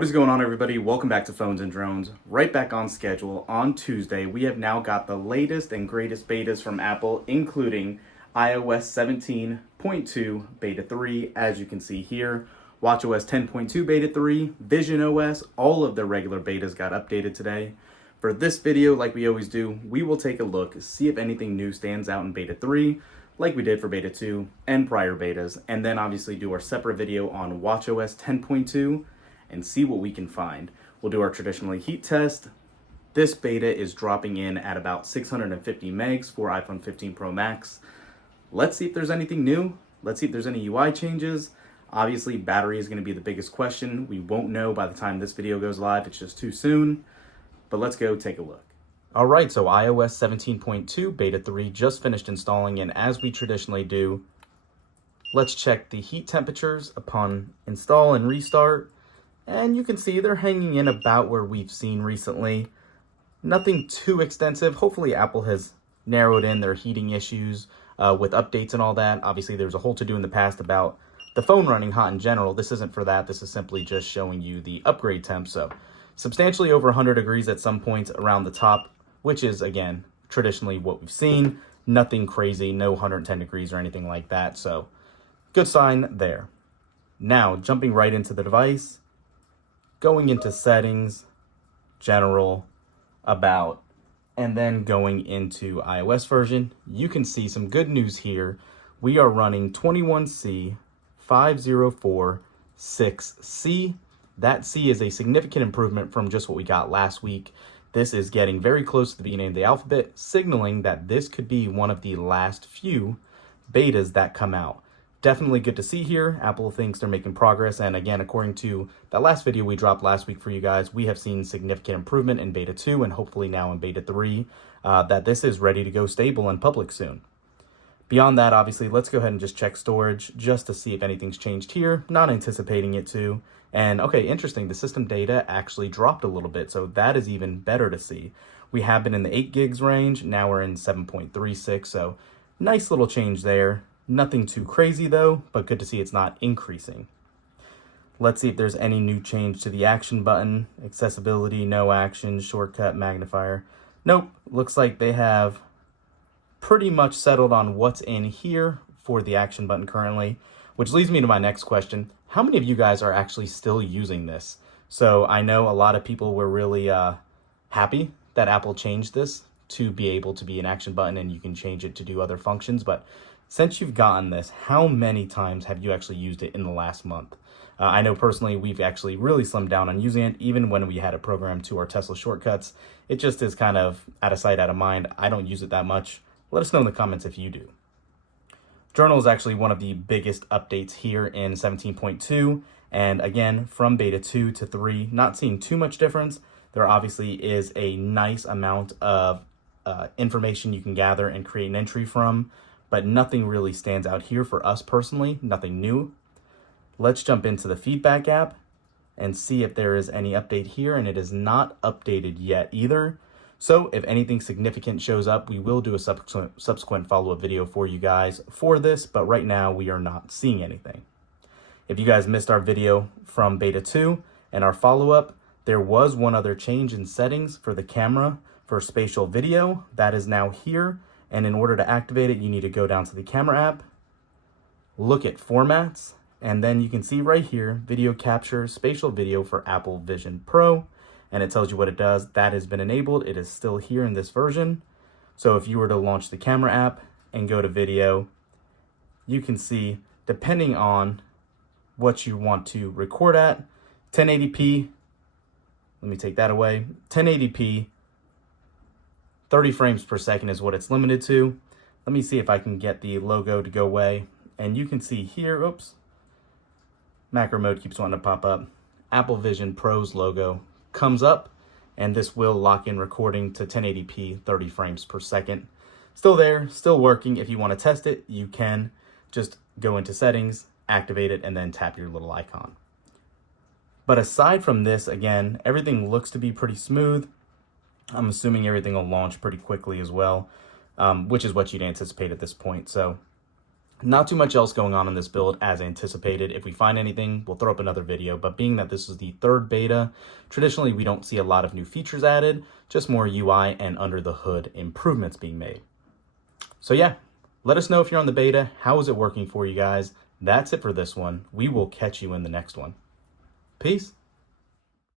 What is going on, everybody? Welcome back to Phones and Drones. Right back on schedule on Tuesday. We have now got the latest and greatest betas from Apple, including iOS 17.2 Beta 3, as you can see here. watchOS 10.2 Beta 3, Vision OS, all of the regular betas got updated today. For this video, like we always do, we will take a look, see if anything new stands out in Beta 3, like we did for Beta 2 and prior betas, and then obviously do our separate video on watchOS 10.2 and see what we can find. We'll do our traditionally heat test. This beta is dropping in at about 650 megs for iPhone 15 Pro Max. Let's see if there's anything new. Let's see if there's any UI changes. Obviously, battery is going to be the biggest question. We won't know by the time this video goes live. It's just too soon. But let's go take a look. All right, so iOS 17.2 Beta 3 just finished installing, and as we traditionally do, let's check the heat temperatures upon install and restart. And you can see they're hanging in about where we've seen recently. Nothing too extensive. Hopefully Apple has narrowed in their heating issues with updates and all that. Obviously there's a whole to-do in the past about the phone running hot in general. This isn't for that. This is simply just showing you the upgrade temp. So substantially over 100 degrees at some points around the top, which is, again, traditionally what we've seen. Nothing crazy, no 110 degrees or anything like that. So good sign there. Now, jumping right into the device, going into settings, general, about, and then going into iOS version, you can see some good news here. We are running 21C 5046C. That C is a significant improvement from just what we got last week. This is getting very close to the beginning of the alphabet, signaling that this could be one of the last few betas that come out. Definitely good to see here. Apple thinks they're making progress, and again, according to that last video we dropped last week for you guys, we have seen significant improvement in Beta 2 and hopefully now in Beta 3, that this is ready to go stable in public soon. Beyond that, obviously, let's go ahead and just check storage just to see if anything's changed here. Not anticipating it to. And okay, interesting, the system data actually dropped a little bit, so that is even better to see. We have been in the 8 gigs range, now we're in 7.36, so nice little change there. Nothing too crazy though, but good to see it's not increasing. Let's see if there's any new change to the action button. Accessibility, no action, shortcut, magnifier. Nope, looks like they have pretty much settled on what's in here for the action button currently, which leads me to my next question. How many of you guys are actually still using this? So I know a lot of people were really happy that Apple changed this to be able to be an action button and you can change it to do other functions, but since you've gotten this, how many times have you actually used it in the last month? I know personally we've actually really slimmed down on using it, even when we had it programmed to our Tesla shortcuts. It just is kind of out of sight, out of mind. I don't use it that much. Let us know in the comments if you do. Journal is actually one of the biggest updates here in 17.2. And again, from Beta 2 to 3, not seeing too much difference. There obviously is a nice amount of information you can gather and create an entry from, but nothing really stands out here for us personally, nothing new. Let's jump into the feedback app and see if there is any update here, and it is not updated yet either. So if anything significant shows up, we will do a subsequent follow-up video for you guys for this, but right now we are not seeing anything. If you guys missed our video from Beta 2 and our follow-up, there was one other change in settings for the camera for spatial video. That is now here. And in order to activate it, you need to go down to the camera app, look at formats, and then you can see right here, video capture, spatial video for Apple Vision Pro, and it tells you what it does. That has been enabled. It is still here in this version. So if you were to launch the camera app and go to video, you can see, depending on what you want to record at, 1080p, let me take that away, 1080p, 30 frames per second is what it's limited to. Let me see if I can get the logo to go away. And you can see here, oops, macro mode keeps wanting to pop up. Apple Vision Pro's logo comes up, and this will lock in recording to 1080p, 30 frames per second. Still there, still working. If you want to test it, you can just go into settings, activate it, and then tap your little icon. But aside from this, again, everything looks to be pretty smooth. I'm assuming everything will launch pretty quickly as well, which is what you'd anticipate at this point. So Not too much else going on in this build as anticipated. If we find anything, we'll throw up another video, but being that this is the third beta, traditionally we don't see a lot of new features added, just more UI and under the hood improvements being made. So yeah, let us know if you're on the beta. How is it working for you guys? That's it for this one. We will catch you in the next one. Peace.